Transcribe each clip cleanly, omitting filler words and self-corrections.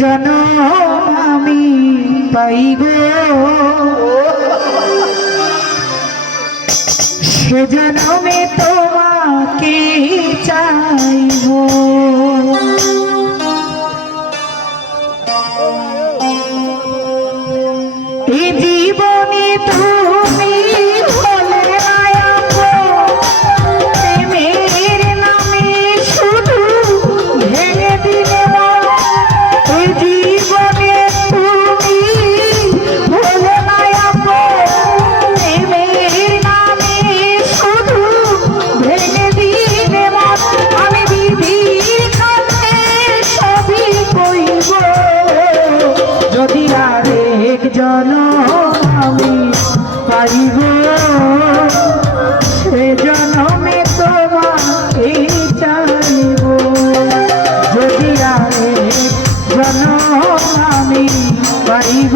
জনম আমি পাইব, সে জনমে তোমাকে চাইব। এই জীবনে তুমি হলে প্রেমের নামে শুধু ভেঙে দিলে। এই জীবনে তুমি হলে প্রেমের নামে শুধু ভেঙে দিলে। আমি বিধির কাছে সবই কইব, যদি আরেক জনম আমি পাইব, সে জনমে তোমাকে চাইব। যদি আরেক জনম আমি পাইব,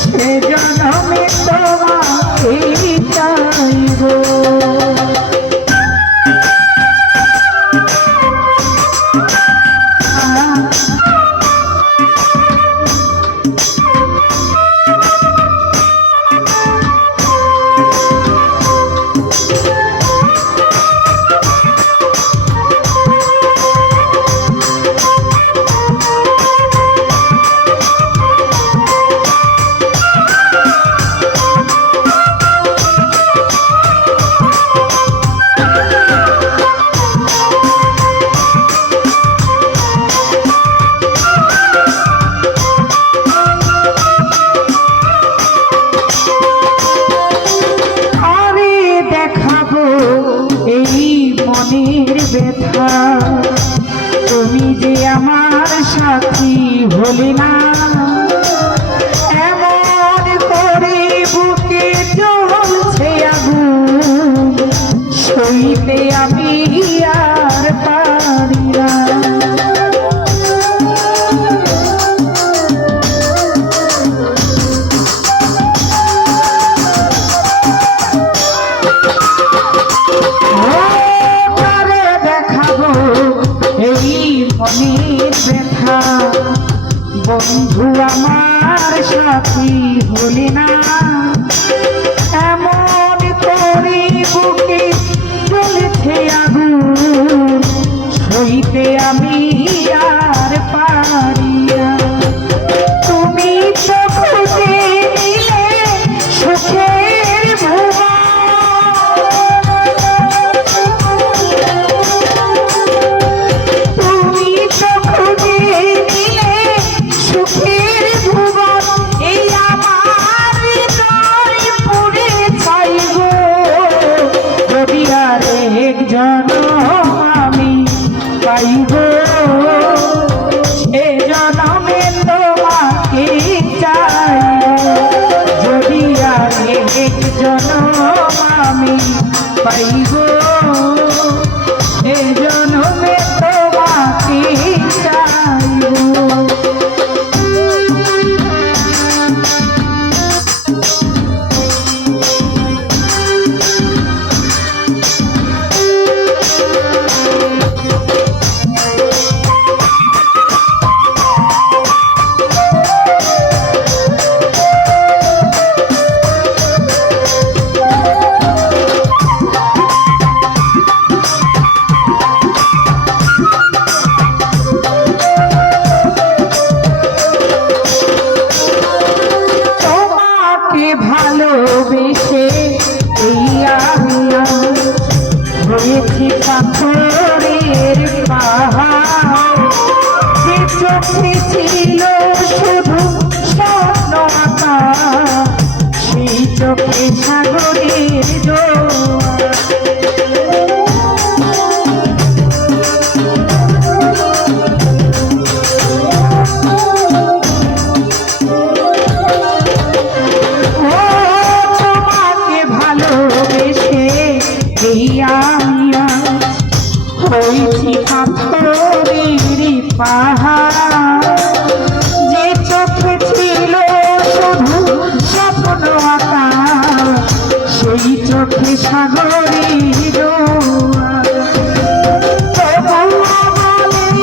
সে জনমে তোমাকে চাইব। মনের ব্যথা তুমি যে আমার সাথী হলে না, এমন করে বুকে জ্বলছে আগুন, সইতে আমি আর পারি না। মনের ব্যথা বন্ধু আমার সাথী হলে না, এমন করে বুকে জ্বলছে আগুন, সইতে আমি আর পারি না। তুমি তো খুঁজে নিলে সুখের ভুবন, জনম আমি পাইব, সে জনমে তোমাকে চাইব। যদি আরেক জনম আমি পাইব, সে জনমে তোমাকে চাইব। ভালোবেসে এই আমি হয়েছি পাথরের পাহাড়, যে চোখে ছিল শুধু স্বপ্ন আঁকা, সেই চোখে সাগরের জোয়ার। হয়েছি পাথরের পাহাড়, যে চোখে ছিল শুধু স্বপ্ন আঁকা, সেই চোখে সাগরের জোয়ার। তবুও বলে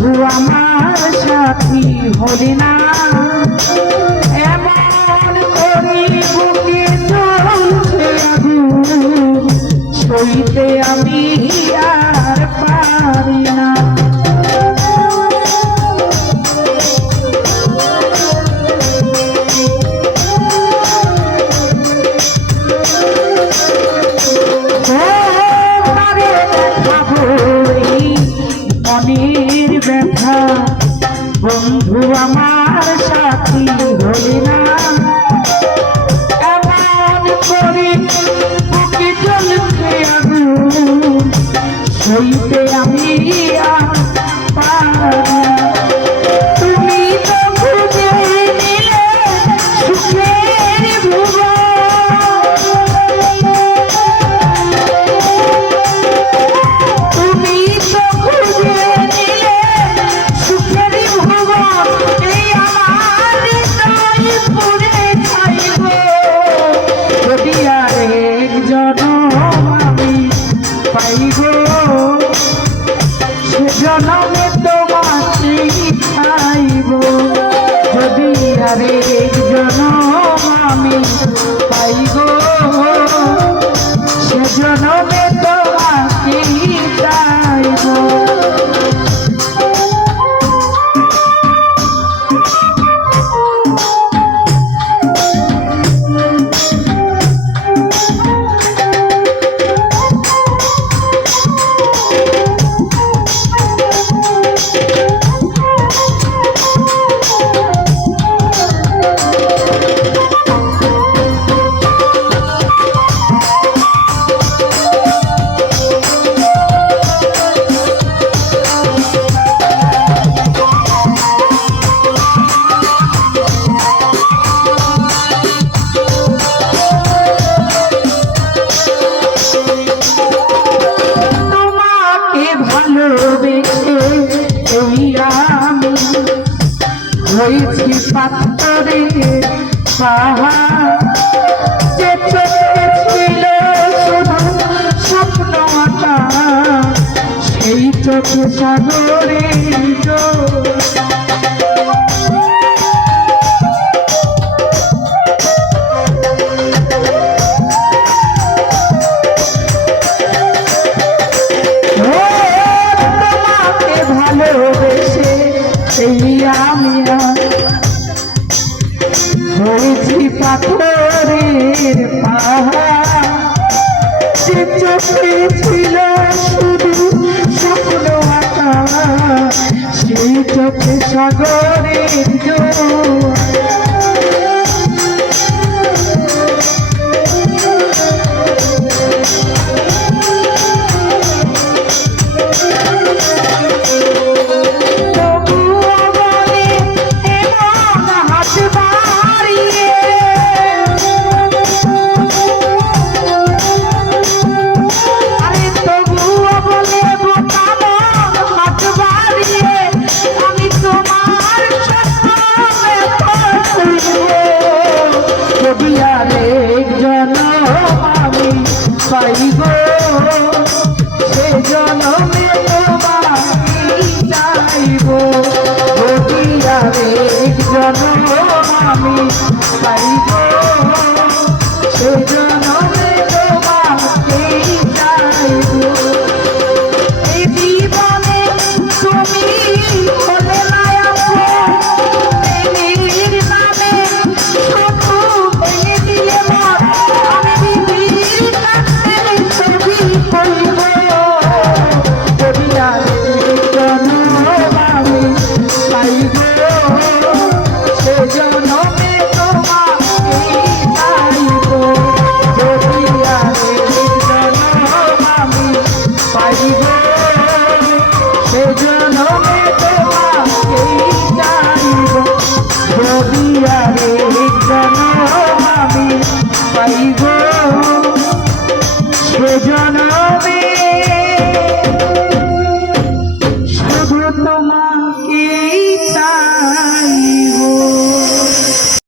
বন্ধু আমার সাথী হলি না, এমন করি বুকে চলছে আগুন, সইতে আমি আর পারি না। মনের ব্যথা বন্ধু আমার সাথী হলি না, এমন করে বুকে জ্বলছে আগুন, সইতে আমি আর পারি না। তুমি তো খুঁজে নিলে সুখের ভুবন, তুমি তো খুঁজে নিলে সুখের ভুবন, এই আমার হৃদয় পুড়ে খাইব। যদি আরেক জনম আমি পাইব, সে জনমে তোমাকেই খাইব। যদি আরেক জনম আমি পাইব, সে জনমে তোমাকেই চাইব। ভালোবেসে এই আমি হয়েছি পাথরের পাহাড়, যে চোখে ছিল শুধু স্বপ্ন আঁকা, সেই চোখে সাগরের জল। ভালোবেসে এই আমি হয়েছি পাথরের পাহাড়, যে চোখে ছিল শুধু স্বপ্ন আঁকা, সেই চোখে সাগরের জোয়ার। পাইব, সে জনমে তোমাকেই চাইব। যদি আরেক জনম আমি পাইব,